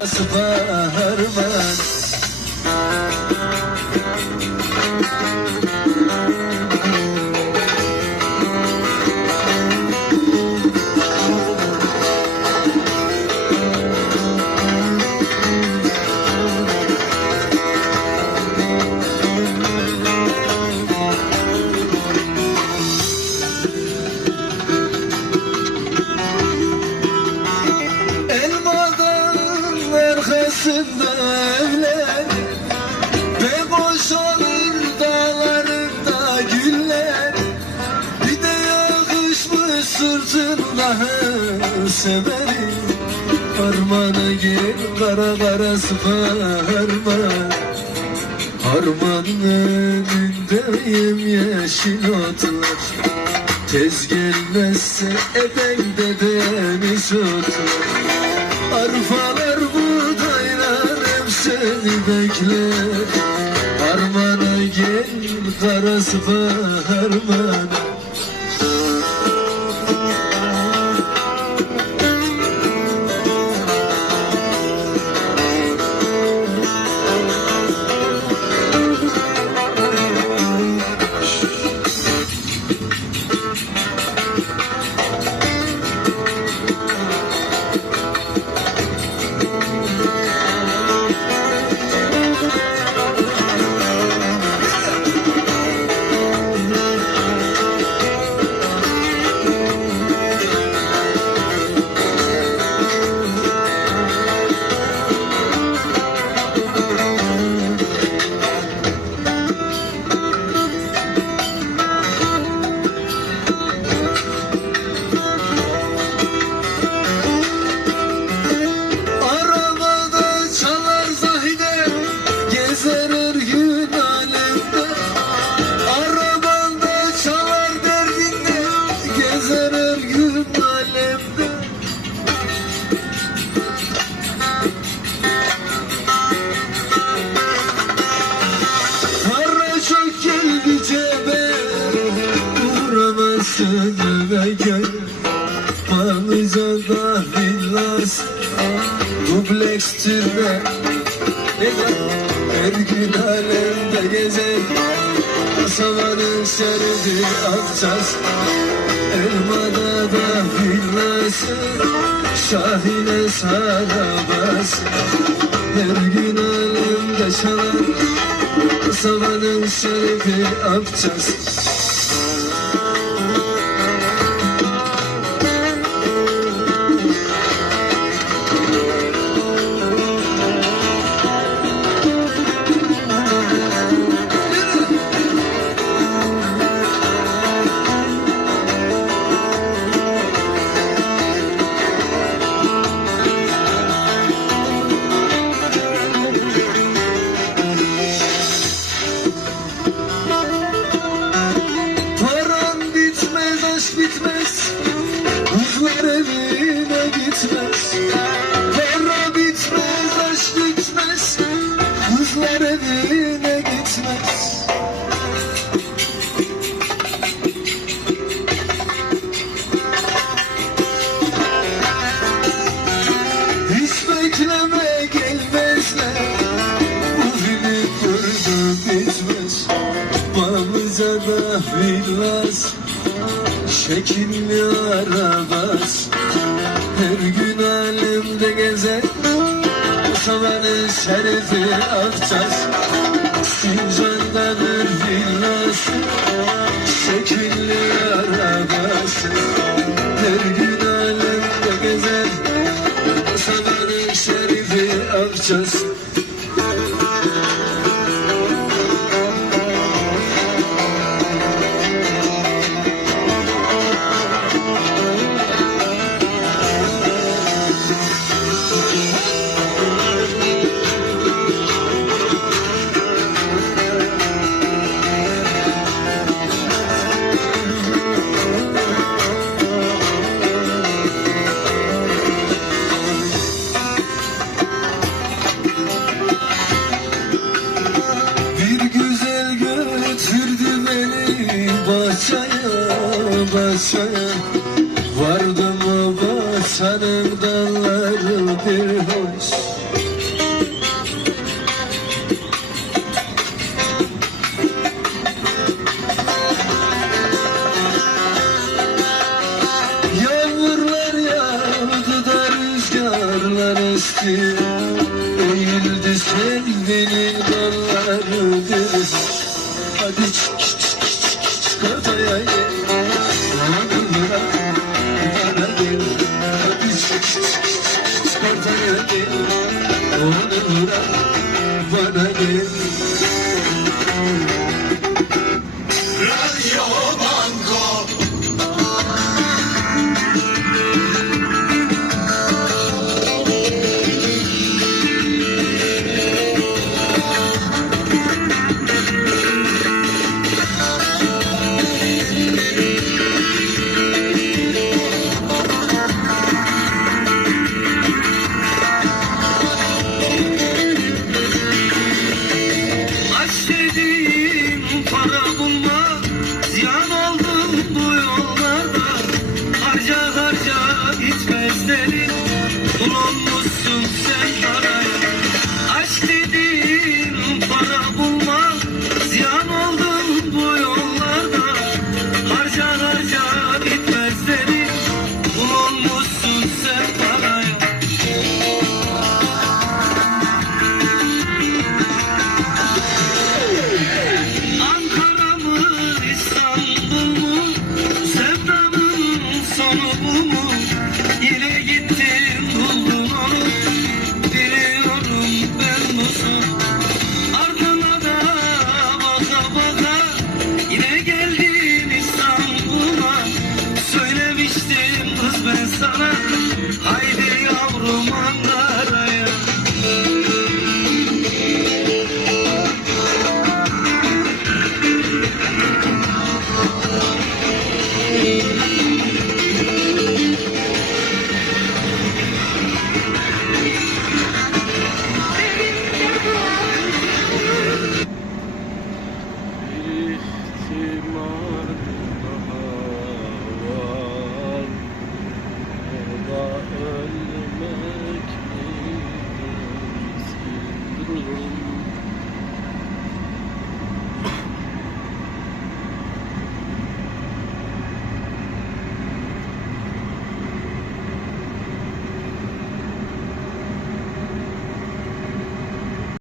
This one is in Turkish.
Harman Elmadan severim Harmana gel kara kara harman Harmanın önündeyim yeşil otlar. Tez gelmezse eben dedemiz otlar gel karası harmana Balıca'da villas Dubleks türbe Her gün alemde gezer Kasabanın şeridi atacağız. Elmada da villası Şahine sarabası Her gün alemde çalar Kasabanın şeridi atacağız bitmez Kızlar evine gitmez. Para bitmez, aşk bitmez. Kızlar evine gitmez. Hiç bekleme gelmezler. Film burada bitmez. Bağlıca'da villas Şekilli arabas. Her gün alemde gezer. Samanın şerifi akacağız Sincan'dadır villası Şekilli arabası Her gün alemde gezer basaya basaya. Vardım o basanın dalları bir hoş. Yağmurlar yağdı da rüzgarlar esti.